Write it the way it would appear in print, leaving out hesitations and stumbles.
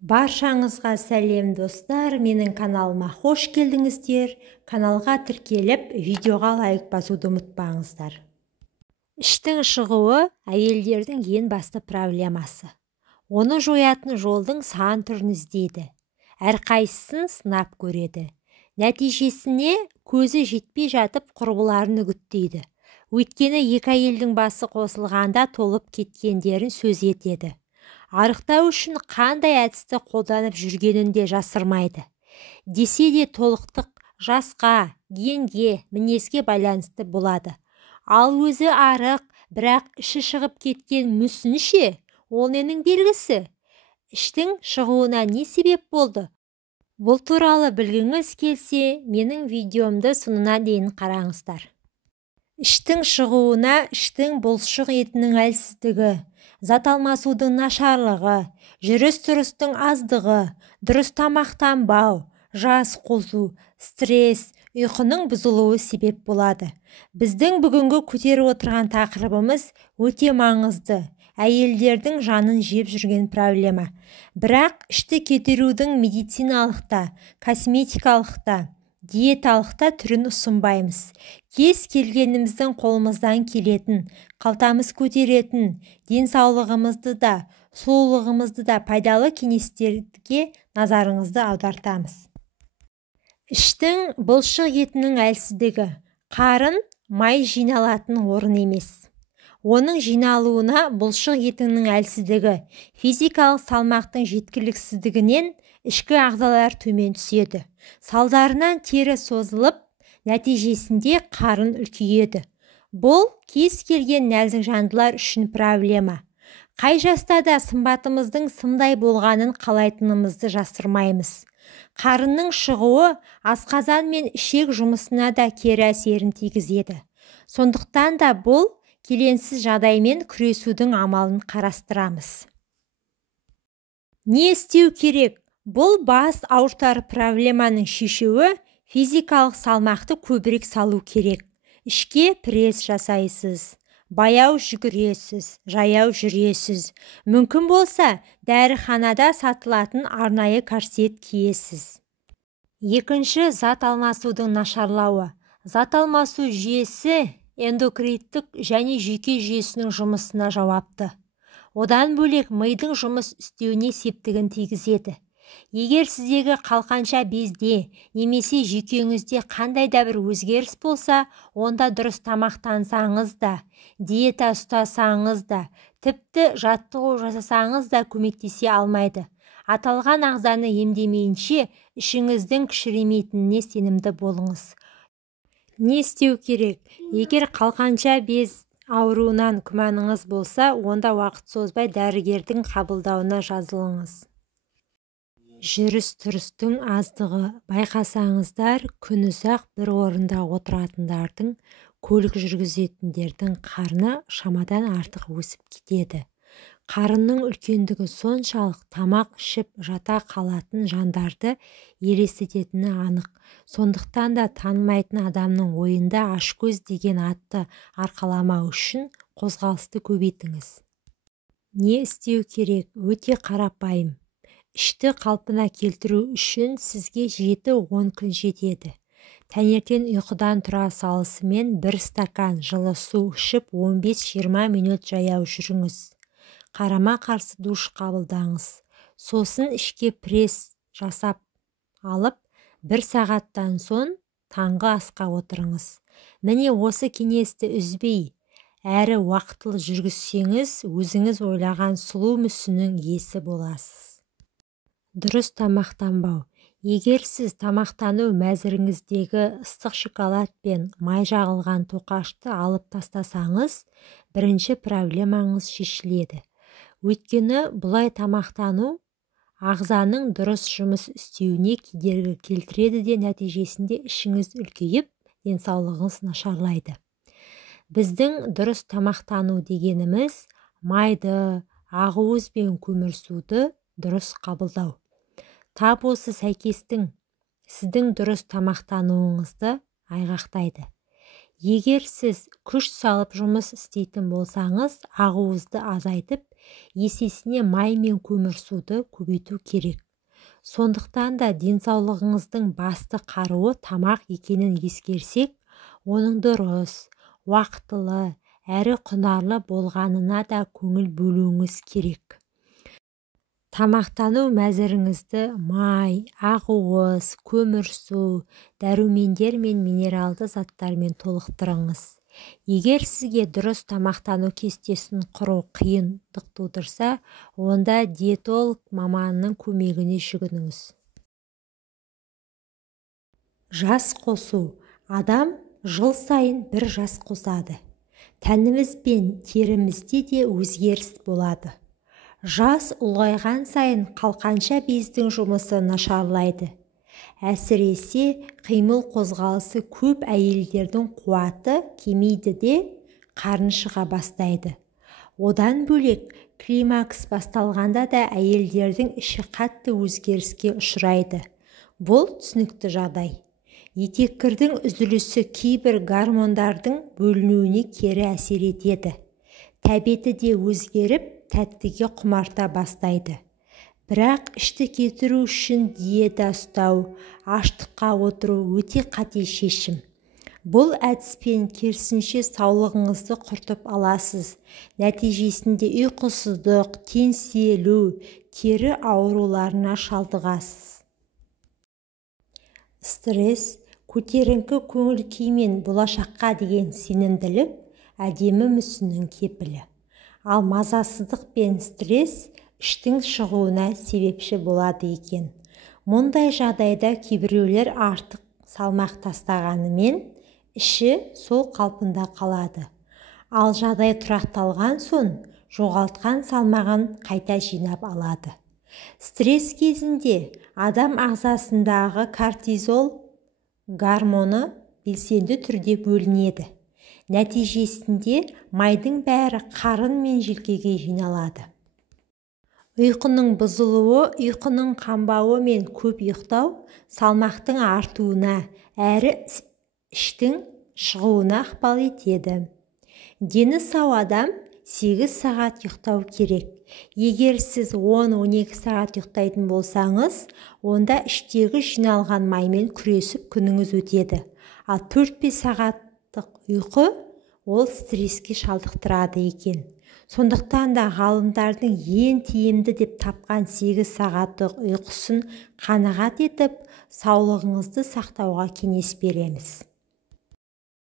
Баршаңызға сәлем достар, менің каналыма қош келдіңіздер. Каналға тіркеліп, видеоға лайк басуды ұмытпаңыздар. Іштің шығуы әйелдердің ең басты проблемасы. Оны жоятын жолдың сан түрін іздейді. Әрқайсысын сынап көреді. Нәтижесіне көзі жетпей жатып құрбыларын үгіттейді. Өйткені екі әйелдің басы қосылғанда толып кеткендерін сөз етеді. Арықтау үшін қандай әдісті қолданып жүргенін де жасырмайды. Десе де толықтық жасқа, генге, мінезге байланысты болады. Ал өзі арық, бірақ іші шығып кеткен мүсінше, ол ненің белгісі? Іштің шығуына не себеп болды? Бұл туралы білгіңіз келсе, менің видеомды соңына дейін қараңыздар. Іштің шығуына іштің бұлшық етінің әлсіздігі, зат алмасудың нашарлығы, жүріс-тұрыстың аздығы, дұрыс тамақтанбау, жас қозу, стресс, ұйқының бұзылуы себеп болады. Біздің бүгінгі көтеріп отырған тақырыбымыз өте маңызды. Әйелдердің жанын жеп жүрген проблема. Бірақ ішті кетірудің медициналық та, косметикалық та, диеталық та түрін ұсынбаймыз. Кез келгеніміздің қолымыздан келетін, қалтамыз көтеретін, денсаулығымызды да, сұлулығымызды да пайдалы кеңестерге назарыңызды аудартамыз. Іштің бұлшық етінің әлсіздігі. Қарын май жиналатын орын емес. Оның жиналуына бұлшық етінің әлсіздігі, физикалық салмақтың жеткіліксіздігінен ішкі ағзалар төмен түседі. Салдарынан тері созылып, нәтижесінде қарын үлкейеді. Бұл кез келген нәзік жандылар үшін проблема. Қай жаста да сымбатымыздың сымдай болғанын қалайтынымызды жасырмаймыз. Қарынның шығуы асқазан мен ішек жұмысына да кері әсерін тигізеді. Сондықтан да бұл келеңсіз жағдаймен күресудің амалын қарастырамыз. Не істеу керек? Бұл бас ауыртар проблеманың шешуі физикалық салмақты көбірек салу керек. Ішке пресс жасайсыз, баяу жүгіресіз, жаяу жүресіз. Мүмкін болса, дәріханада сатылатын арнайы корсет киесіз. Екінші, зат алмасудың нашарлауы. Зат алмасу жүйесі эндокриндік және жүйке жүйесінің жұмысына жауапты. Одан бөлек мидың жұмыс істеуіне септігін тигізеді. Егер сіздегі қалқанша безде немесе жүйкеңізде қандай да бір өзгеріс болса, онда дұрыс тамақтансаңыз да, диета ұстасаңыз да, тіпті жаттығу жасасаңыз да көмектесе алмайды. Аталған ағзаны емдемейінше ішіңіздің кішіремейтініне сенімді болыңыз. Не істеу керек? Егер қалқанша без ауруынан күмәніңіз болса, онда уақыт созбай дәрігердің қабылдауына жазылыңыз. Жүріс-тұрыстың аздығы. Байқасаңыздар, күн ұзақ бір орында отыратындардың, көлік жүргізетіндердің қарны шамадан артық өсіп кетеді. Қарынның үлкендігі соншалық тамақ ішіп жата қалатын жандарды елестететіні анық. Сондықтан да танымайтын адамның ойында ашкөз деген атты арқаламау үшін қозғалысты көбейтіңіз. Не істеу керек? Өте қарапайым. Ішті қалпына келтіру үшін сізге 7-10 күн жетеді. Таңертең ұйқыдан тұра салысымен 1 стакан жылы су ішіп 15-20 минут жаяу жүріңіз. Қарама-қарсы душ қабылдаңыз. Сосын ішке пресс жасап алып, 1 сағаттан соң таңғы асқа отырыңыз. Міне осы кеңесті үзбей, әрі уақытылы жүргізсеңіз, өзіңіз ойлаған сұлу мүсіннің иесі боласыз. Дұрыс тамақтанбау. Егер сіз тамақтану мәзіріңіздегі ыстық шоколад пен май жағылған тоқашты алып тастасаңыз, бірінші проблемаңыз шешіледі. Өйткені бұлай тамақтану ағзаның дұрыс жұмыс істеуіне кедергі келтіреді де нәтижесінде ішіңіз үлкейіп, денсаулығыңыз нашарлайды. Біздің дұрыс тамақтану дегеніміз майды, ақуыз бен көмірсуды дұрыс қабылдау. Тап осы сәйкестің сіздің дұрыс тамақтануыңызды айғақтайды. Егер сіз күш салып жұмыс істейтін болсаңыз, ақуызды азайтып, Есесіне май мен көмірсуды көбейту керек. Сондықтан да денсаулығыңыздың басты қаруы тамақ екенін ескерсек, оның дұрыс, уақытылы, әрі құнарлы болғанына да көңіл бөлуіңіз керек. Тамақтану мәзіріңізді май, ақуыз, көмірсу, дәрумендер мен минералды заттармен толықтырыңыз. Егер сізге дұрыс тамақтану кестесін құру қиындық тудырса, онда диетолог маманының көмегіне жүгініңіз. Жас қосу. Адам жыл сайын бір жас қосады. Тәніміз бен терімізде де өзгеріс болады. Жас ұлғайған сайын қалқанша бездің жұмысы нашарлайды. Әсіресе қимыл қозғалысы көп әйелдердің қуаты кемейді де қарны шыға бастайды. Одан бөлек климакс басталғанда да әйелдердің іші қатты өзгеріске ұшырайды. Бұл түсінікті жағдай. Етеккірдің үзілісі кейбір гормондардың бөлінуіне кері әсер етеді. Тәбеті де өзгеріп, тәттіге құмарта бастайды. Бірақ ішті кетіру үшін диета ұстау, аштыққа отыру өте қате шешім. Бұл әдіспен керісінше саулығыңызды құртып аласыз. Нәтижесінде ұйқысыздық, теңселу, тері ауруларына шалдығасыз. Стресс, көтеріңкі көңіл-күй мен болашаққа деген сенімділік әдемі мүсіннің кепілі. Ал мазасыздық пен стресс іштің шығуына себепші болады екен. Мұндай жағдайда кейбіреулер артық салмақ тастағанымен іші сол қалпында қалады. Ал жағдай тұрақталған соң жоғалтқан салмағын қайта жинап алады. Стресс кезінде адам ағзасындағы кортизол гормоны белсенді түрде бөлінеді. Нәтижесінде майдың бәрі қарын мен желкеге жиналады. Ұйқының бұзылуы, ұйқының қанбауы мен көп ұйықтау салмақтың артуына, әрі іштің шығуына ықпал етеді. Дені сау адам 8 сағат ұйықтау керек. Егер сіз 10-12 сағат ұйықтайтын болсаңыз, онда іштегі жиналған маймен күресіп күніңіз өтеді. Ал 4-5 сағаттық ұйқы ол стресске шалдықтырады екен. Сондықтан да ғалымдардың ең тиімді деп тапқан 8 сағаттық ұйқысын қанағат етіп, саулығыңызды сақтауға кеңес береміз.